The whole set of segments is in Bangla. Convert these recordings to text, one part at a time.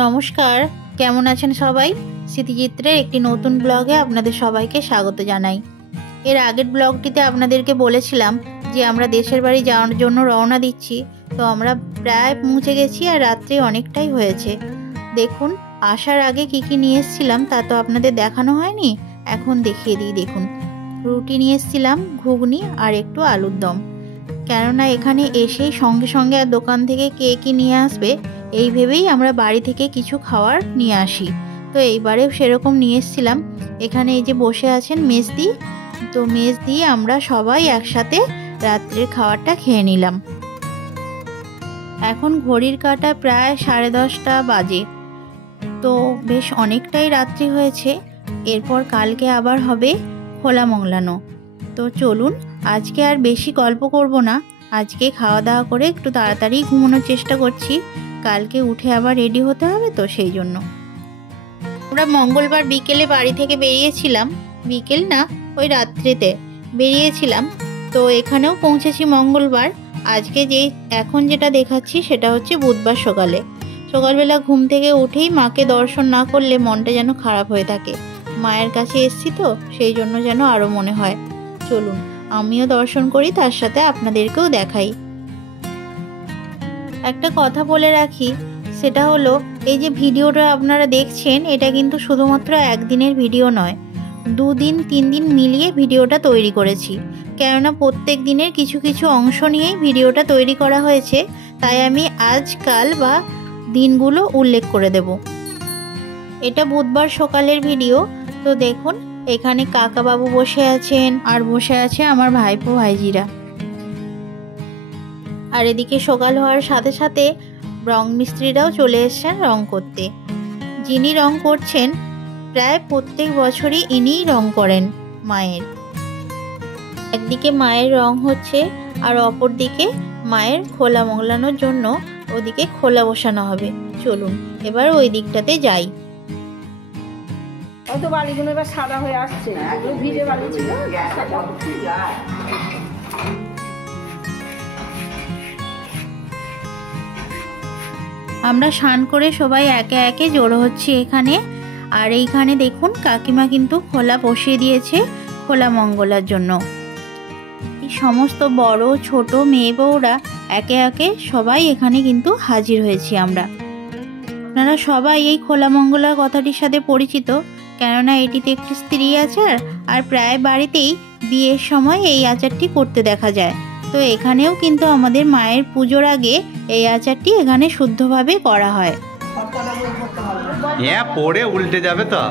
নমস্কার, কেমন আছেন সবাই? স্মৃতিচিত্রের একটি নতুন ব্লগে আপনাদের সবাইকে স্বাগত জানাই। এর আগের ব্লগটিতে আপনাদেরকে বলেছিলাম যে আমরা দেশের বাড়ি যাওয়ার জন্য রওনা দিচ্ছি। তো আমরা প্রায় পৌঁছে গেছি আর রাত্রি অনেকটাই হয়েছে। দেখুন, আসার আগে কি কি নিয়ে এসেছিলাম তা তো আপনাদের দেখানো হয়নি, এখন দেখিয়ে দিই। দেখুন, রুটি নিয়ে এসেছিলাম, ঘুগনি আর একটু আলুর দম। কেননা এখানে এসেই সঙ্গে সঙ্গে আর দোকান থেকে কে কি নিয়ে আসবে এই ভেবেই আমরা বাড়ি থেকে কিছু খাওয়ার নিয়ে আসি। তো এইবারেও সেরকম নিয়ে এসেছিলাম। এখানে এই যে বসে আছেন মেজদি, তো মেজদি আমরা সবাই একসাথে রাত্রের খাবারটা খেয়ে নিলাম। এখন ঘড়ির কাঁটা প্রায় 10:30 বাজে। তো বেশ অনেকটাই রাত্রি হয়েছে। এরপর কালকে আবার হবে খোলা মংলানো। তো চলুন, আজকে আর বেশি গল্প করব না, আজকে খাওয়া দাওয়া করে একটু তাড়াতাড়ি ঘুমানোর চেষ্টা করছি। কালকে উঠে আবার রেডি হতে হবে, তো সেই জন্য আমরা মঙ্গলবার বিকেলে বাড়ি থেকে বেরিয়েছিলাম। বিকেল না, ওই রাত্রিতে বেরিয়েছিলাম। তো এখানেও পৌঁছেছি মঙ্গলবার। আজকে এখন যেটা দেখাচ্ছি সেটা হচ্ছে বুধবার সকালবেলা ঘুম থেকে উঠেই মাকে দর্শন না করলে মনটা যেন খারাপ হয়ে থাকে। মায়ের কাছে এসছি তো সেই জন্য যেন আরও মনে হয়। চলুন আমিও দর্শন করি, তার সাথে আপনাদেরকেও দেখাই। একটা কথা বলে রাখি, সেটা হলো এই যে ভিডিওটা আপনারা দেখছেন এটা কিন্তু শুধুমাত্র একদিনের ভিডিও নয়, 2 দিন 3 দিন মিলিয়ে ভিডিওটা তৈরি করেছি। কেননা প্রত্যেক দিনের কিছু কিছু অংশ নিয়েই ভিডিওটা তৈরি করা হয়েছে, তাই আমি আজকাল বা দিনগুলো উল্লেখ করে দেব। এটা বুধবার সকালের ভিডিও। তো দেখুন, এখানে কাকাবাবু বসে আছেন আর বসে আছে আমার ভাইপো ভাইজিরা। আর এদিকে সকাল হওয়ার সাথে সাথে রং মিস্ত্রিরাও চলে এসেছেন রং করতে। যিনি রং করছেন প্রায় প্রত্যেক বছরই ইনিই রং করেন মায়ের। একদিকে মায়ের রং হচ্ছে আর অপর দিকে মায়ের খোলা মংলানোর জন্য ওদিকে খোলা বসানো হবে। চলুন এবার ওই দিকটাতে যাই। হয়তো বালিগুলো এবার সাদা হয়ে আসছে, ভিজে বালি ছিল। আমরা স্নান করে সবাই একে একে জড়ো হচ্ছি এখানে। আর এইখানে দেখুন কাকিমা কিন্তু খোলা বসিয়ে দিয়েছে খোলা মঙ্গলার জন্য। এই সমস্ত বড় ছোট মেয়ে বউরা একে একে সবাই এখানে কিন্তু হাজির হয়েছি আমরা। আপনারা সবাই এই খোলা মঙ্গলার কথাটির সাথে পরিচিত, কেননা এটিতে একটি স্ত্রী আচার আর প্রায় বাড়িতেই বিয়ের সময় এই আচারটি করতে দেখা যায়। তো এখানেও কিন্তু আমাদের মায়ের পুজোর আগে এই আচারটি এখানে শুদ্ধভাবে করা হয়। হ্যাঁ, পড়ে উল্টে যাবে তো।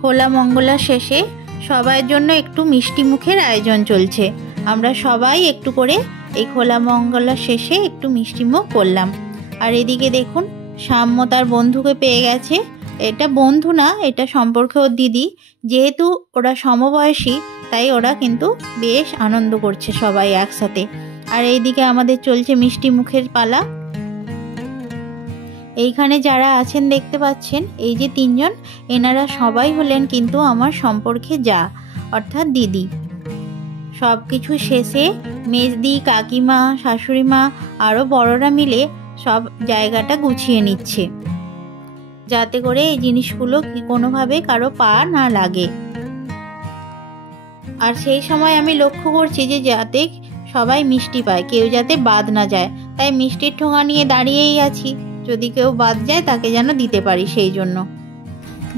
খোলা মঙ্গলা শেষে সবার জন্য একটু মিষ্টি মুখের আয়োজন চলছে। আমরা সবাই একটু করে এই খোলা মঙ্গলা শেষে একটু মিষ্টি মুখ করলাম। আর এদিকে দেখুন, সাম্য তার বন্ধুকে পেয়ে গেছে। এটা বন্ধু না, এটা সম্পর্কে ওর দিদি। যেহেতু ওরা সমবয়সী তাই ওরা কিন্তু বেশ আনন্দ করছে সবাই একসাথে। আর এইদিকে আমাদের চলছে মিষ্টি মুখের পালা। এইখানে যারা আছেন দেখতে পাচ্ছেন, এই যে 3 জন, এনারা সবাই হলেন কিন্তু আমার সম্পর্কে যা, অর্থাৎ দিদি। সব কিছু শেষে মেজদি, কাকিমা, শাশুড়ি মা আরও বড়রা মিলে সব জায়গাটা গুছিয়ে নিচ্ছে, যাতে করে এই জিনিসগুলো কোনোভাবে কারো পা না লাগে। আর সেই সময় আমি লক্ষ্য করছি যে যাতে সবাই মিষ্টি পায়, কেউ যাতে বাদ না যায়, তাই মিষ্টির ঠোঙা নিয়ে দাঁড়িয়েই আছি, যদি কেউ বাদ যায় তাকে যেন দিতে পারি সেই জন্য।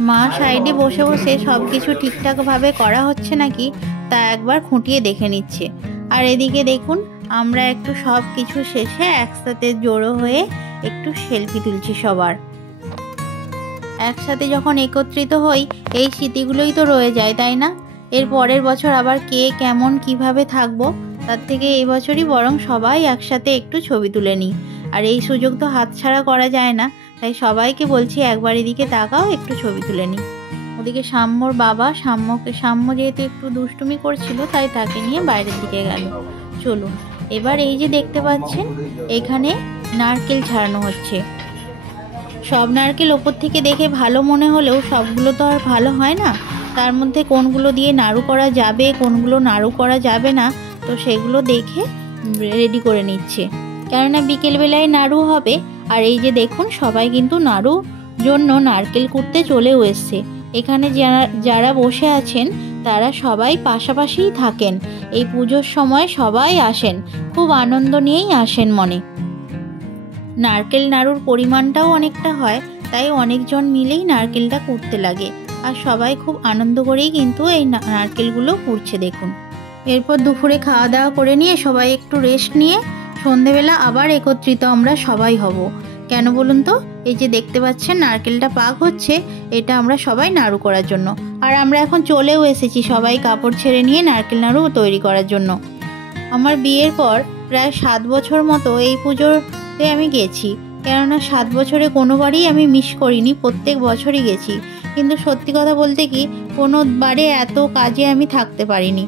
মা সাইডে বসে বসে সব কিছু ঠিকঠাকভাবে করা হচ্ছে নাকি তা একবার খুঁটিয়ে দেখে নিচ্ছে। আর এদিকে দেখুন, আমরা একটু সব কিছু শেষে একসাথে জড়ো হয়ে একটু সেলফি তুলছি সবার। একসাথে যখন একত্রিত হই এই স্মৃতিগুলোই তো রয়ে যায়, তাই না? এর পরের বছর আবার কে কেমন কিভাবে থাকবো, তার থেকে এই বছরই বরং সবাই একসাথে একটু ছবি তুলে নিই। আর এই সুযোগ তো হাতছাড়া করা যায় না, তাই সবাইকে বলছি একবার এদিকে তাকাও, একটু ছবি তুলে নিই। ওদিকে সাম্যর বাবা, সাম্য যেহেতু একটু দুষ্টুমি করছিল তাই তাকে নিয়ে বাইরের দিকে গেল। চলুন এবার এই যে দেখতে পাচ্ছেন এখানে নারকেল ছাড়ানো হচ্ছে। সব নারকেল ওপর থেকে দেখে ভালো মনে হলেও সবগুলো তো আর ভালো হয় না। তার মধ্যে কোনগুলো দিয়ে নাড়ু করা যাবে, কোনগুলো নাড়ু করা যাবে না, তো সেগুলো দেখে রেডি করে নিচ্ছে, কেননা বিকেলবেলায় নাড়ু হবে। আর এই যে দেখুন, সবাই কিন্তু নাড়ু জন্য নারকেল কুটতে চলেও এসছে। এখানে যারা বসে আছেন তারা সবাই পাশাপাশিই থাকেন। এই পুজোর সময় সবাই আসেন, খুব আনন্দ নিয়েই আসেন মনে। নারকেল নাড়ুর পরিমাণটাও অনেকটা হয়, তাই অনেকজন মিলেই নারকেলটা কুটতে লাগে। আর সবাই খুব আনন্দ করেই কিন্তু এই নারকেলগুলো কুটছে দেখুন। এরপর দুপুরে খাওয়া দাওয়া করে নিয়ে সবাই একটু রেস্ট নিয়ে সন্ধেবেলা আবার একত্রিত আমরা সবাই হব। কেন বলুন তো? এই যে দেখতে পাচ্ছেন নারকেলটা পাক হচ্ছে, এটা আমরা সবাই নাড়ু করার জন্য। আর আমরা এখন চলেও এসেছি সবাই কাপড় ছেড়ে নিয়ে নারকেল নাড়ু তৈরি করার জন্য। আমার বিয়ের পর প্রায় 7 বছর মতো এই পুজোতে আমি গেছি, কেননা 7 বছরে কোনোবারই আমি মিস করিনি, প্রত্যেক বছরই গেছি। কিন্তু সত্যি কথা বলতে কি, কোনো বারে এত কাজে আমি থাকতে পারিনি।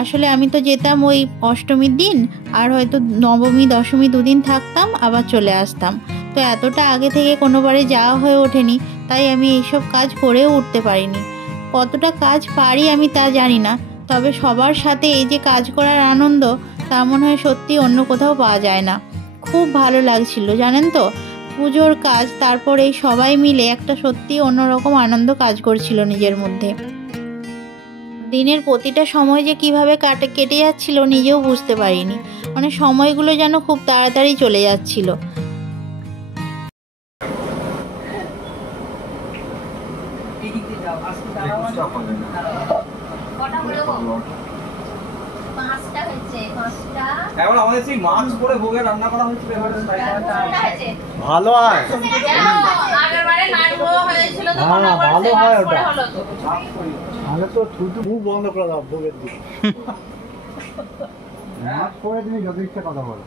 আসলে আমি তো যেতাম ওই অষ্টমীর দিন, আর হয়তো নবমী দশমী দুদিন থাকতাম, আবার চলে আসতাম। তো এতটা আগে থেকে কোনোবারে যাওয়া হয়ে ওঠেনি, তাই আমি এইসব কাজ করেও উঠতে পারিনি। কতটা কাজ পারি আমি তা জানি না, তবে সবার সাথে এই যে কাজ করার আনন্দ, তা মনে হয় সত্যি অন্য কোথাও পাওয়া যায় না। খুব ভালো লাগছিল জানেন তো, পুজোর কাজ, তারপর এই সবাই মিলে একটা সত্যি অন্যরকম আনন্দ কাজ করছিল নিজের মধ্যে। দিনের প্রতিটা সময় যে কিভাবে কেটে যাচ্ছিল নিজেও বুঝতে পারিনি, মানে সময়গুলো যেন খুব তাড়াতাড়ি চলে যাচ্ছিল। এখন আমাদের সেই মাছ করে ভোগে রান্না করা হয়েছিল, ভালো হয়, ভালো হয় ওটা। তাহলে তো শুধু মুখ বন্ধ করে দাও ভোগের দিকে। মাছ করে তুমি যত ইচ্ছা কথা বলো।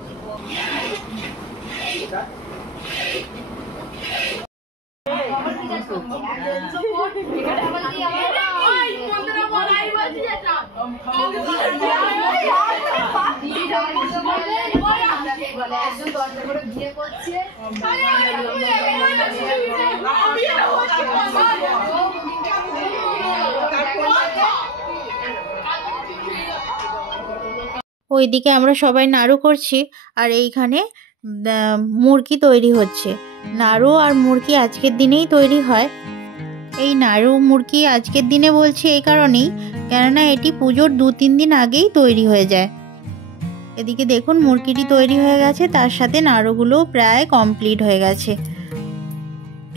ওইদিকে আমরা সবাই নাড়ু করছি, আর এইখানে মুরগি তৈরি হচ্ছে। নাড়ু আর মুরগি আজকের দিনেই তৈরি হয়। এই নাড়ু মুরগি আজকের দিনে বলছি এই কারণেই, কেননা এটি পুজোর 2-3 দিন আগেই তৈরি হয়ে যায়। এদিকে দেখুন মুরগিটি তৈরি হয়ে গেছে, তার সাথে নাড়ুগুলোও প্রায় কমপ্লিট হয়ে গেছে।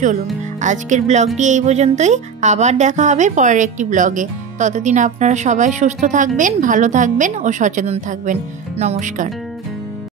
চলুন আজকের ব্লগটি এই পর্যন্তই, আবার দেখা হবে পরের একটি ব্লগে। ততদিন আপনারা সবাই সুস্থ থাকবেন, ভালো থাকবেন ও সচেতন থাকবেন। নমস্কার।